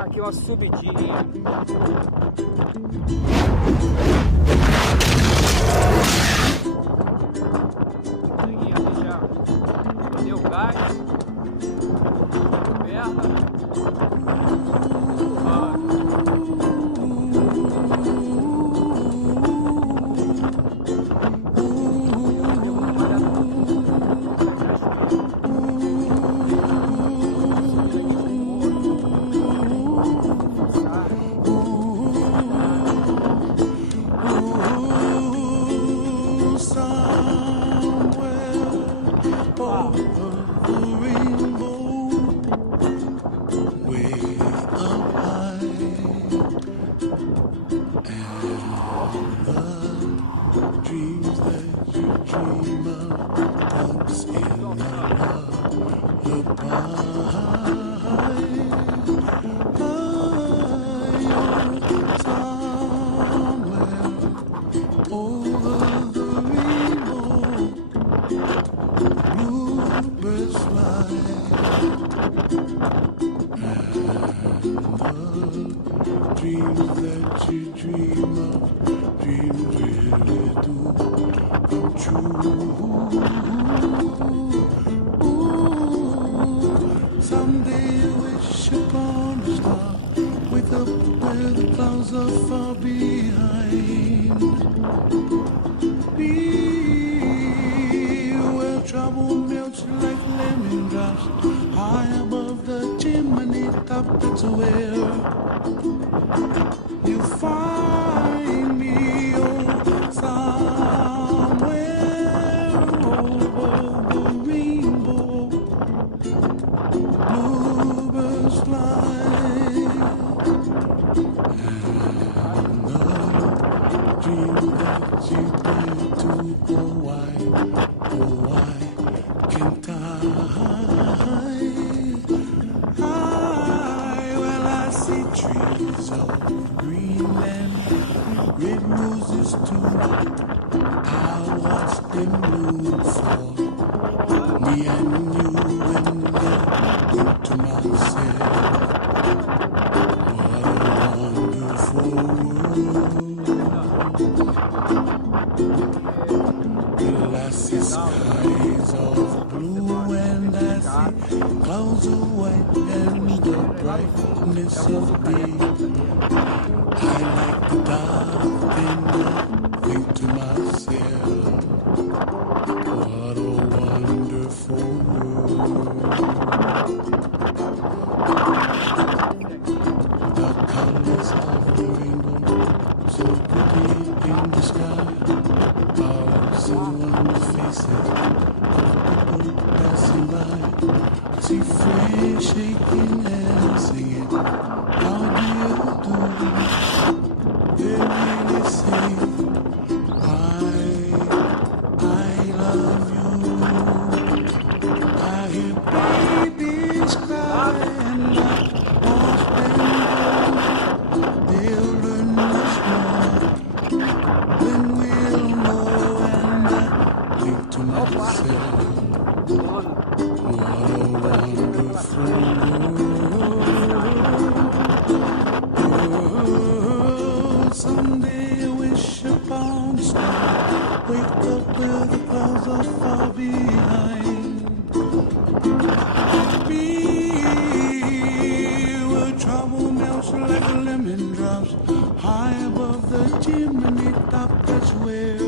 Aqui uma subidinha. Aqui já deu gás. Perna. Dreams that you dream of once in a somewhere over the rainbow, bluebirds fly, and the dreams that you dream of, dreams really do come true. Someday wish upon a star, wake up where the clouds are far behind. Be where trouble melts like lemon drops, high above the chimney top. That's where you find me, oh, somewhere over the rainbow. Bluebirds fly, and the dream that you dare to, oh why can't I? Well, I see trees of Greenland, red roses too. I watch them bloom for me and you, and think to myself, what a wonderful world. Well, I see skies of blue, and I see clouds of white, and the brightness of day. I like the dark, and I think to myself, what a wonderful world. The colors of the rainbow, so pretty in the sky, are so on the faces of people passing by. See friends shaking hands, singing, how do you do? They really say, I love you. I hear babies cry and I watch them grow. They'll learn much more than we'll know, and I think to myself, what a wonderful world. Someday I wish upon a star, wake up where the clouds are far behind. Be where trouble melts like lemon drops, high above the chimney top. That's where